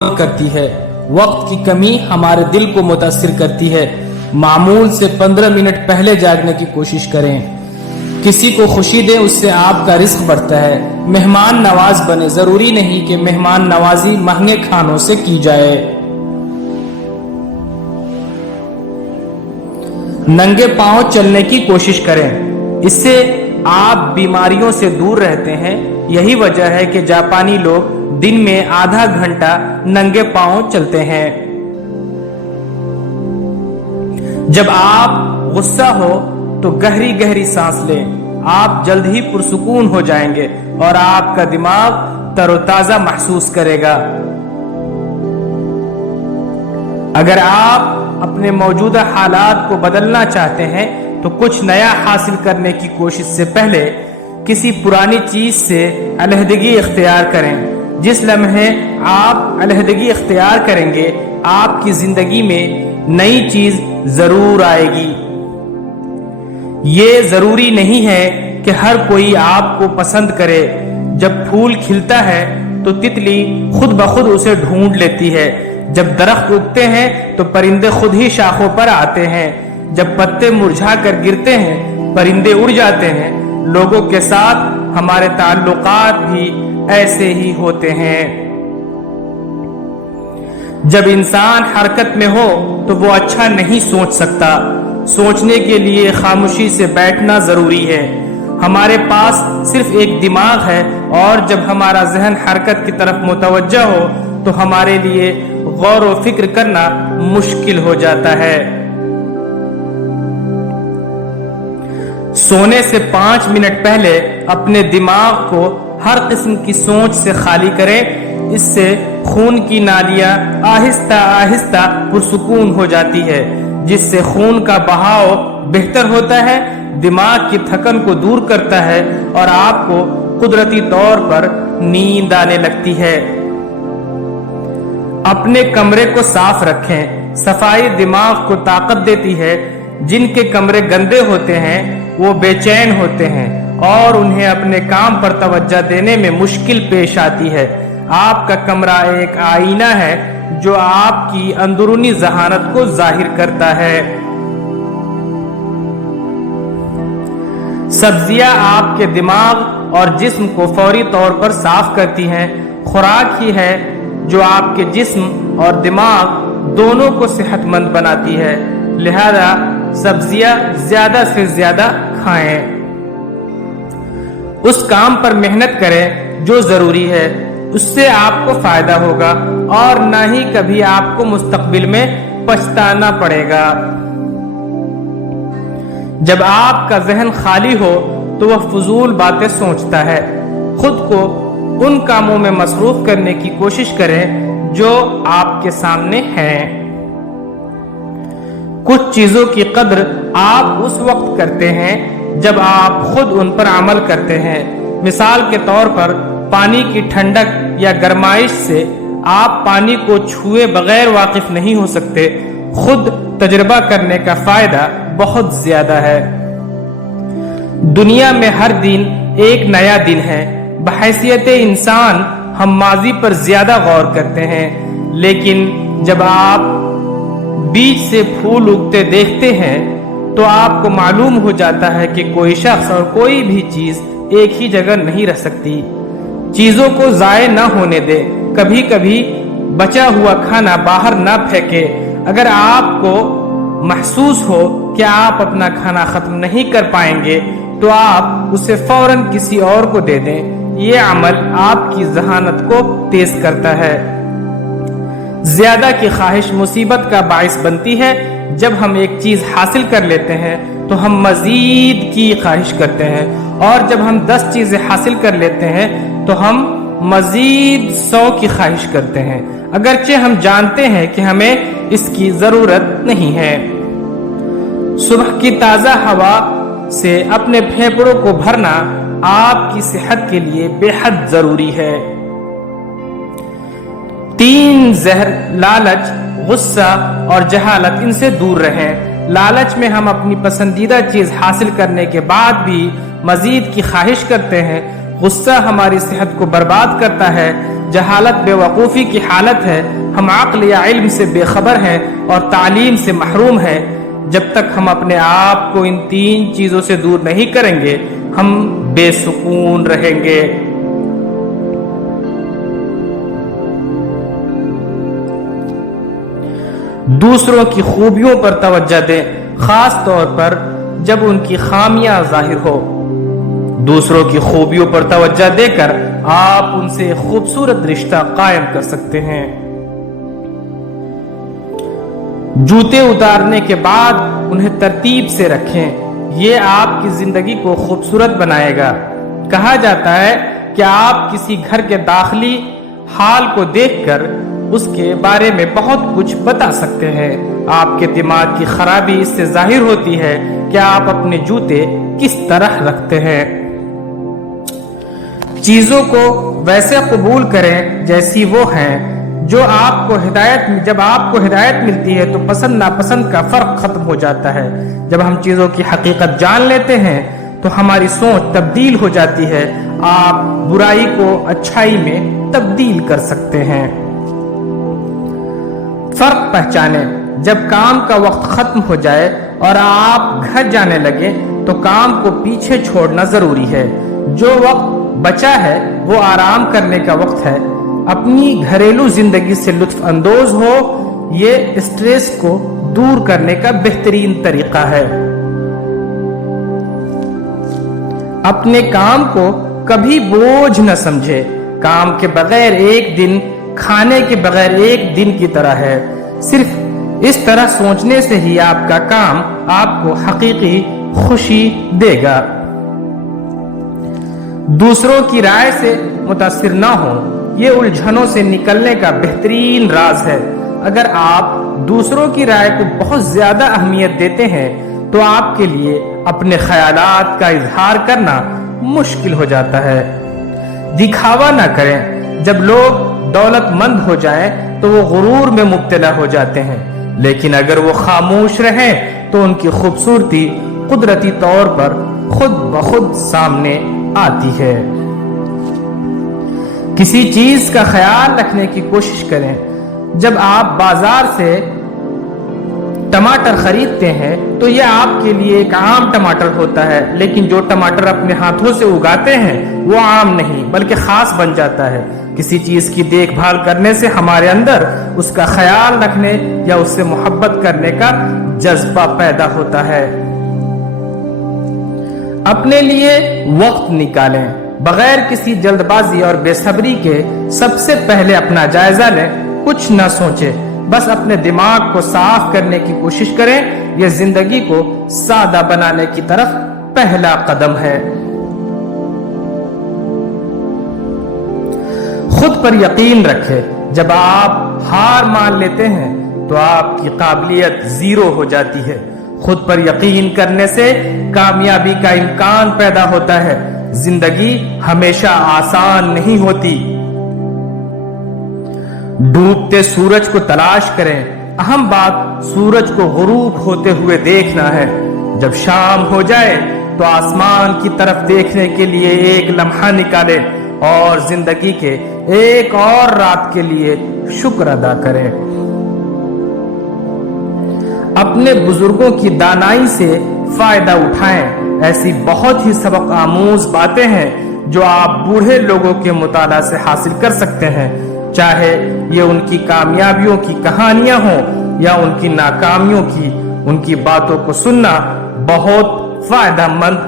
करती है। वक्त की कमी हमारे दिल को मुतासिर करती है। मामूल से 15 मिनट पहले जागने की कोशिश करें। किसी को खुशी दें, उससे आपका रिस्क बढ़ता है। मेहमान नवाज बने, जरूरी नहीं कि मेहमान नवाजी महंगे खानों से की जाए। नंगे पांव चलने की कोशिश करें, इससे आप बीमारियों से दूर रहते हैं। यही वजह है कि जापानी लोग दिन में आधा घंटा नंगे पांव चलते हैं। जब आप गुस्सा हो तो गहरी गहरी सांस लें। आप जल्द ही पुरसुकून हो जाएंगे और आपका दिमाग तरोताजा महसूस करेगा। अगर आप अपने मौजूदा हालात को बदलना चाहते हैं तो कुछ नया हासिल करने की कोशिश से पहले किसी पुरानी चीज से अलहदगी इख्तियार करें। जिस लम्हे आप अलहदगी इख्तियार करेंगे, आपकी जिंदगी में नई चीज जरूर आएगी। ये जरूरी नहीं है कि हर कोई आपको पसंद करे। जब फूल खिलता है तो तितली खुद ब खुद उसे ढूंढ लेती है। जब दरख्त उगते हैं तो परिंदे खुद ही शाखों पर आते हैं। जब पत्ते मुरझा कर गिरते हैं, परिंदे उड़ जाते हैं। लोगों के साथ हमारे ताल्लुकात भी ऐसे ही होते हैं। जब इंसान हरकत में हो तो वो अच्छा नहीं सोच सकता। सोचने के लिए खामोशी से बैठना जरूरी है। हमारे पास सिर्फ एक दिमाग है और जब हमारा जहन हरकत की तरफ मुतवज्जा हो तो हमारे लिए गौर व फिक्र करना मुश्किल हो जाता है। सोने से 5 मिनट पहले अपने दिमाग को हर किस्म की सोच से खाली करें। इससे खून की नालियां आहिस्ता आहिस्ता पुरसुकून हो जाती है, जिससे खून का बहाव बेहतर होता है, दिमाग की थकन को दूर करता है और आपको कुदरती तौर पर नींद आने लगती है। अपने कमरे को साफ रखें। सफाई दिमाग को ताकत देती है। जिनके कमरे गंदे होते हैं वो बेचैन होते हैं और उन्हें अपने काम पर तवज्जो देने में मुश्किल पेश आती है। आपका कमरा एक आईना है जो आपकी अंदरूनी जहानत को जाहिर करता है। सब्जियां आपके दिमाग और जिस्म को फौरी तौर पर साफ करती हैं। खुराक ही है जो आपके जिस्म और दिमाग दोनों को सेहतमंद बनाती है। लिहाजा सब्जियां ज्यादा से ज्यादा खाएं। उस काम पर मेहनत करें जो जरूरी है, उससे आपको फायदा होगा और ना ही कभी आपको मुस्तकबिल में पछताना पड़ेगा। जब आपका जहन खाली हो तो वह फजूल बातें सोचता है। खुद को उन कामों में मसरूफ करने की कोशिश करें जो आपके सामने हैं। कुछ चीजों की कद्र आप उस वक्त करते हैं जब आप खुद उन पर अमल करते हैं। मिसाल के तौर पर पानी की ठंडक या गरमाइश से आप पानी को छुए बगैर वाकिफ नहीं हो सकते। खुद तजुर्बा करने का फायदा बहुत ज्यादा है। दुनिया में हर दिन एक नया दिन है। बहैसियत इंसान हम माजी पर ज्यादा गौर करते हैं, लेकिन जब आप बीज से फूल उगते देखते हैं तो आपको मालूम हो जाता है कि कोई शख्स और कोई भी चीज एक ही जगह नहीं रह सकती। चीजों को जाये न होने दे। कभी कभी बचा हुआ खाना बाहर न फेंके। अगर आपको महसूस हो कि आप अपना खाना खत्म नहीं कर पाएंगे तो आप उसे फौरन किसी और को दे दें। ये अमल आपकी जहानत को तेज करता है। ज्यादा की ख्वाहिश मुसीबत का बाइस बनती है। जब हम एक चीज हासिल कर लेते हैं तो हम मजीद की ख्वाहिश करते हैं और जब हम 10 चीजें हासिल कर लेते हैं तो हम मजीद 100 की ख्वाहिश करते हैं, अगरचे हम जानते हैं कि हमें इसकी जरूरत नहीं है। सुबह की ताजा हवा से अपने फेफड़ों को भरना आपकी सेहत के लिए बेहद जरूरी है। 3 जहर लालच, गुस्सा और जहालत, इनसे दूर रहें। लालच में हम अपनी पसंदीदा चीज हासिल करने के बाद भी मजीद की ख्वाहिश करते हैं। गुस्सा हमारी सेहत को बर्बाद करता है। جہالت بے وقوفی کی حالت ہے، ہم عقل یا علم سے بے خبر ہیں اور تعلیم سے محروم ہیں۔ جب تک ہم اپنے آپ کو ان 3 چیزوں سے دور نہیں کریں گے ہم بے سکون رہیں گے۔ دوسروں کی خوبیوں پر توجہ دیں، خاص طور پر جب ان کی خامیاں ظاہر ہو۔ دوسروں کی خوبیوں پر توجہ دے کر آپ ان سے خوبصورت رشتہ قائم کر سکتے ہیں۔ جوتے اتارنے کے بعد انہیں ترتیب سے رکھیں، یہ آپ کی زندگی کو خوبصورت بنائے گا۔ کہا جاتا ہے کہ آپ کسی گھر کے داخلی حال کو دیکھ کر اس کے بارے میں بہت کچھ بتا سکتے ہیں۔ آپ کے دماغ کی خرابی اس سے ظاہر ہوتی ہے کہ آپ اپنے جوتے کس طرح رکھتے ہیں۔ چیزوں کو ویسے قبول کریں جیسی وہ ہیں۔ جب آپ کو ہدایت ملتی ہے تو پسند ناپسند کا فرق ختم ہو جاتا ہے۔ جب ہم چیزوں کی حقیقت جان لیتے ہیں تو ہماری سوچ تبدیل ہو جاتی ہے۔ آپ برائی کو اچھائی میں تبدیل کر سکتے ہیں۔ فرق پہچانیں، جب کام کا وقت ختم ہو جائے اور آپ گھر جانے لگے تو کام کو پیچھے چھوڑنا ضروری ہے۔ جو وقت بچا ہے وہ آرام کرنے کا وقت ہے۔ اپنی گھریلو زندگی سے لطف اندوز ہو، یہ اسٹریس کو دور کرنے کا بہترین طریقہ ہے۔ اپنے کام کو کبھی بوجھ نہ سمجھے۔ کام کے بغیر ایک دن کھانے کے بغیر ایک دن کی طرح ہے۔ صرف اس طرح سوچنے سے ہی آپ کا کام آپ کو حقیقی خوشی دے گا۔ دوسروں کی رائے سے متاثر نہ ہو، یہ الجھنوں سے نکلنے کا بہترین راز ہے۔ اگر آپ دوسروں کی رائے کو بہت زیادہ اہمیت دیتے ہیں تو آپ کے لیے اپنے خیالات کا اظہار کرنا مشکل ہو جاتا ہے۔ دکھاوا نہ کریں۔ جب لوگ دولت مند ہو جائیں تو وہ غرور میں مبتلا ہو جاتے ہیں، لیکن اگر وہ خاموش رہیں تو ان کی خوبصورتی قدرتی طور پر خود بخود سامنے آتی ہے۔ کسی چیز کا خیال رکھنے کی کوشش کریں۔ جب آپ بازار سے ٹماٹر خریدتے ہیں تو یہ آپ کے لیے ایک عام ٹماٹر ہوتا ہے، لیکن جو ٹماٹر اپنے ہاتھوں سے اگاتے ہیں وہ عام نہیں بلکہ خاص بن جاتا ہے۔ کسی چیز کی دیکھ بھال کرنے سے ہمارے اندر اس کا خیال رکھنے یا اس سے محبت کرنے کا جذبہ پیدا ہوتا ہے۔ اپنے لیے وقت نکالیں، بغیر کسی جلد بازی اور بے صبری کے سب سے پہلے اپنا جائزہ لیں۔ کچھ نہ سوچیں، بس اپنے دماغ کو صاف کرنے کی کوشش کریں۔ یہ زندگی کو سادہ بنانے کی طرف پہلا قدم ہے۔ خود پر یقین رکھیں۔ جب آپ ہار مان لیتے ہیں تو آپ کی قابلیت زیرو ہو جاتی ہے۔ خود پر یقین کرنے سے کامیابی کا امکان پیدا ہوتا ہے۔ زندگی ہمیشہ آسان نہیں ہوتی۔ ڈوبتے سورج کو تلاش کریں، اہم بات سورج کو غروب ہوتے ہوئے دیکھنا ہے۔ جب شام ہو جائے تو آسمان کی طرف دیکھنے کے لیے ایک لمحہ نکالیں اور زندگی کے ایک اور رات کے لیے شکر ادا کریں۔ اپنے بزرگوں کی دانائی سے فائدہ اٹھائیں۔ ایسی بہت ہی سبق آموز باتیں ہیں جو آپ بوڑھے لوگوں کے مطالعہ سے حاصل کر سکتے ہیں، چاہے یہ ان کی کامیابیوں کی کہانیاں ہوں یا ان کی ناکامیوں کی۔ ان کی باتوں کو سننا بہت فائدہ مند